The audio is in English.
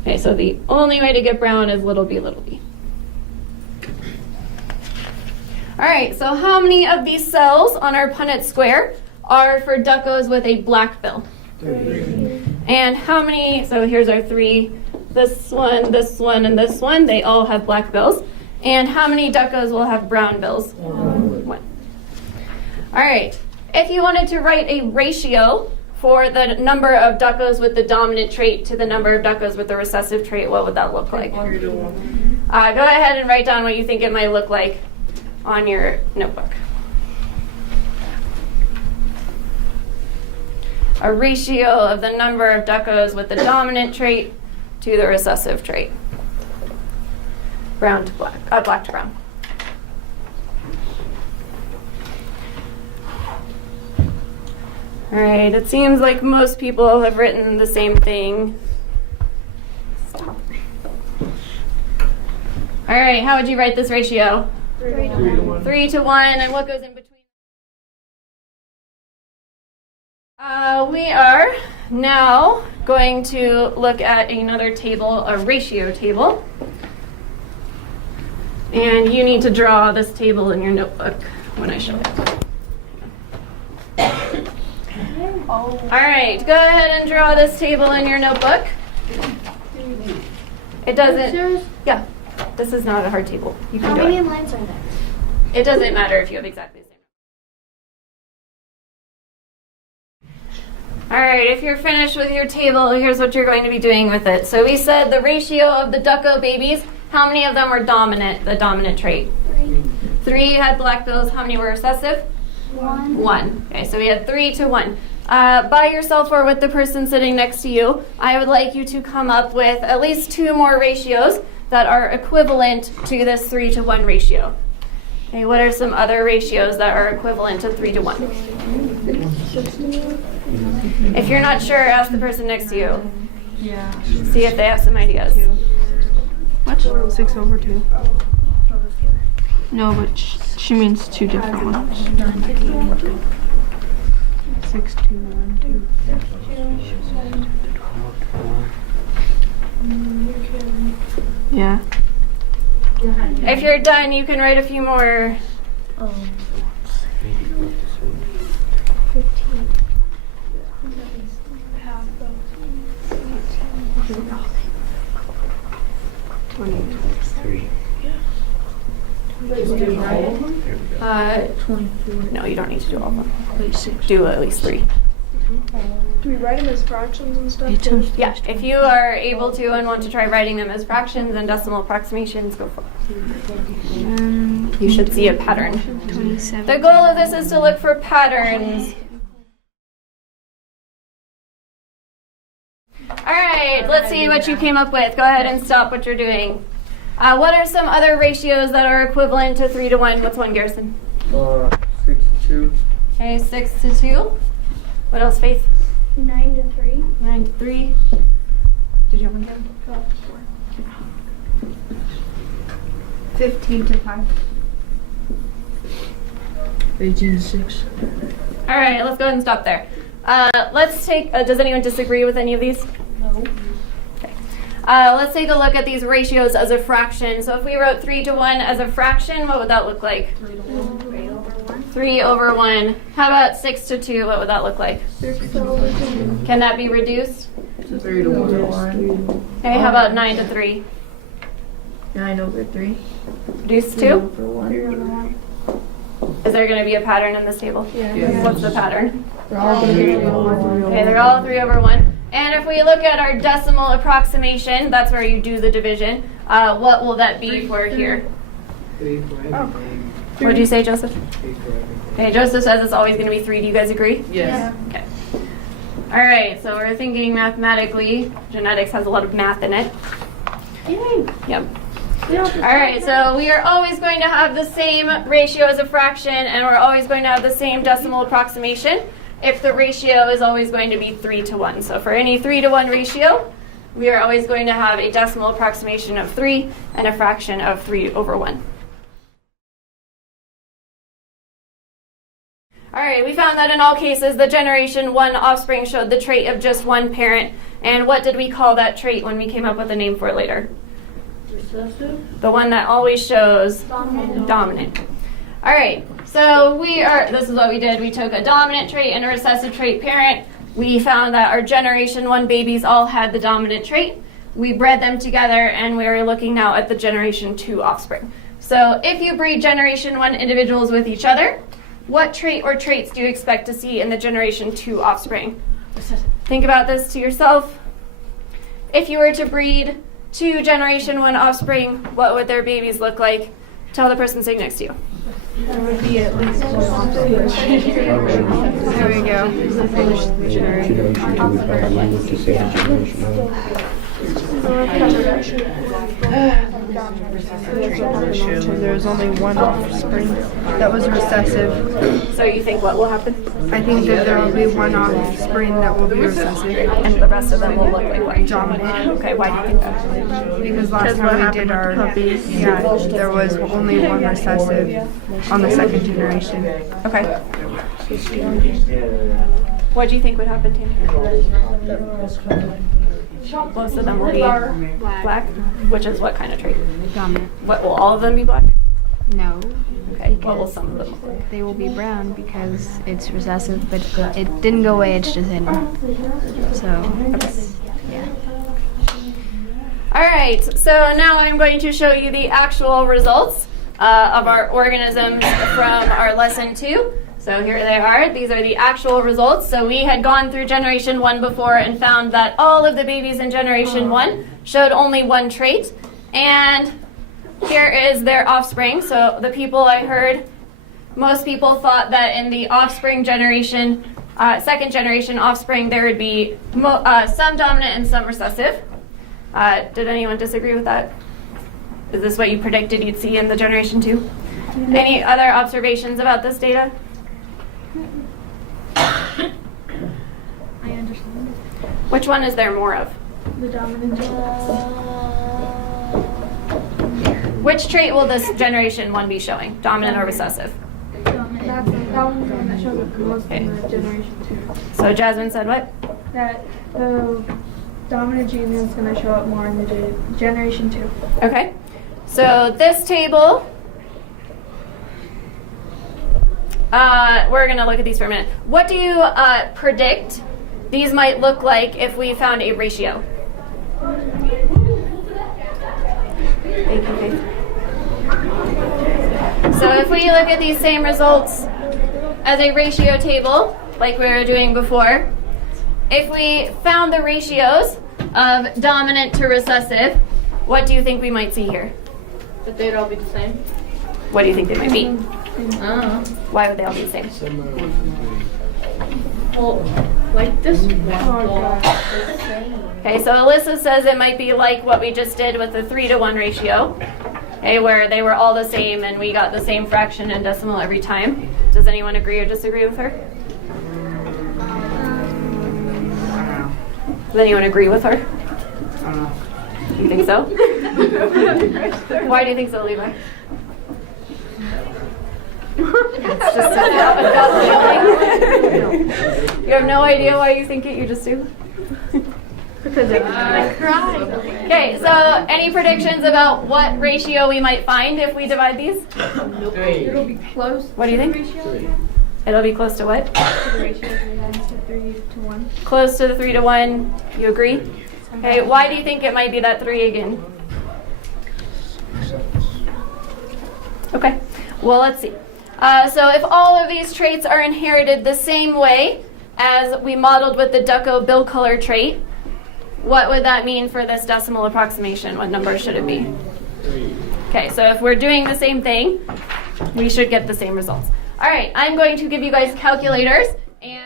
Okay, so the only way to get brown is little b, little b. All right, so how many of these cells on our Punnett square are for duckos with a black bill? 3. And how many, so here's our 3, this one, and this one, they all have black bills. And how many duckos will have brown bills? 1. All right, if you wanted to write a ratio for the number of duckos with the dominant trait to the number of duckos with the recessive trait, what would that look like? 3 to 1. Go ahead and write down what you think it might look like on your notebook. A ratio of the number of duckos with the dominant trait to the recessive trait. Brown to black, black to brown. All right, it seems like most people have written the same thing. Stop. All right, how would you write this ratio? 3 to 1. 3 to 1, and what goes in between? We are now going to look at another table, a ratio table. And you need to draw this table in your notebook when I show it. All right, go ahead and draw this table in your notebook. It doesn't, yeah, this is not a hard table. You can do it. How many lines are there? It doesn't matter if you have exactly the same. All right, if you're finished with your table, here's what you're going to be doing with it. So we said the ratio of the ducko babies, how many of them were dominant, the dominant trait? 3. 3 had black bills, how many were recessive? 1. 1. Okay, so we had 3 to 1. By yourself or with the person sitting next to you, I would like you to come up with at least 2 more ratios that are equivalent to this 3 to 1 ratio. Okay, what are some other ratios that are equivalent to 3 to 1? If you're not sure, ask the person next to you. Yeah. See if they have some ideas. What? 6 over 2. No, but she means 2 different ones. 6, 2, 1, 2. Yeah. If you're done, you can write a few more. 15. 23. No, you don't need to do all of them. Do at least 3. Do we write them as fractions and stuff? Yeah, if you are able to and want to try writing them as fractions and decimal approximations, go for it. You should see a pattern. 27. The goal of this is to look for patterns. All right, let's see what you came up with. Go ahead and stop what you're doing. What are some other ratios that are equivalent to 3 to 1? What's one, Garrison? 6 to 2. Okay, 6 to 2. What else, Faith? 9 to 3. 9 to 3. Did you have one, Kevin? 12 to 4. 15 to 5. 18 to 6. All right, let's go ahead and stop there. Let's take, does anyone disagree with any of these? No. Okay. Let's take a look at these ratios as a fraction. So if we wrote 3 to 1 as a fraction, what would that look like? 3 over 1. 3 over 1. How about 6 to 2? What would that look like? 6 over 2. Can that be reduced? 3 to 1. Okay, how about 9 to 3? 9 over 3. Reduced to? 3 over 1. Is there going to be a pattern in this table? Yeah. What's the pattern? They're all 3 over 1. Okay, they're all 3 over 1. And if we look at our decimal approximation, that's where you do the division, what will that be for here? 3 for everything. What did you say, Joseph? 3 for everything. Okay, Joseph says it's always going to be 3. Do you guys agree? Yes. Okay. All right, so we're thinking mathematically. Genetics has a lot of math in it. Yay. Yep. All right, so we are always going to have the same ratio as a fraction, and we're always going to have the same decimal approximation if the ratio is always going to be 3 to 1. So for any 3 to 1 ratio, we are always going to have a decimal approximation of 3 and a fraction of 3 over 1. All right, we found that in all cases, the generation 1 offspring showed the trait of just one parent, And what did we call that trait when we came up with a name for it later? Recessive. The one that always shows dominant. All right, so this is what we did. We took a dominant trait and a recessive trait parent. We found that our generation 1 babies all had the dominant trait. We bred them together, and we are looking now at the generation 2 offspring. So if you breed generation 1 individuals with each other, what trait or traits do you expect to see in the generation 2 offspring? Think about this to yourself. If you were to breed 2 generation 1 offspring, what would their babies look like? Tell the person sitting next to you. There would be at least one offspring. There we go. There was only one offspring that was recessive. So you think what will happen? I think that there will be one offspring that will be recessive. And the rest of them will look like what? Dominant. Okay, why do you think that? Because last time we did our puppies, there was only one recessive on the second generation. Okay. What do you think would happen, Tammy? Most of them will be black, which is what kind of trait? Dominant. What, will all of them be black? No, Okay, what will some of them look like? they will be brown because it's recessive, but it didn't go away, it's just hidden. So, yeah. All right, so now I'm going to show you the actual results of our organisms from our lesson 2. So here they are. These are the actual results. So we had gone through generation 1 before and found that all of the babies in generation 1 showed only one trait. And here is their offspring. So the people I heard, most people thought that in the offspring generation, second generation offspring, there would be some dominant and some recessive. Did anyone disagree with that? Is this what you predicted you'd see in the generation 2? Any other observations about this data? I understand. Which one is there more of? The dominant. Which trait will this generation 1 be showing? Dominant or recessive? That's that one that shows up most Okay. in the generation 2. So Jasmine said what? That the dominant gene is going to show up more in the generation 2. Okay. So this table, we're going to look at these for a minute. What do you predict these might look like if we found a ratio? Thank you, Faith. So if we look at these same results as a ratio table, like we were doing before, if we found the ratios of dominant to recessive, what do you think we might see here? But they'd all be the same. What do you think they might be? Why Why would they all be the same? Well, like this one. Okay, so Alyssa says it might be like what we just did with the 3-to-1 ratio, okay, where they were all the same and we got the same fraction and decimal every time. Does anyone agree or disagree with her? Does anyone agree with her? You think so? Why do you think so, Levi? It's just a gut feeling. You have no idea why you think it, you just do? Because I cried. Okay, so any predictions about what ratio we might find if we divide these? It'll be close. What do you think? It'll be close to what? To the ratio we had to 3-to-1. Close to the 3-to-1. You agree? Okay, why do you think it might be that 3 again? Okay, well, let's see. So if all of these traits are inherited the same way as we modeled with the Ducko bill color trait, what would that mean for this decimal approximation? What number should it be? Okay, so if we're doing the same thing, we should get the same results. All right, I'm going to give you guys calculators and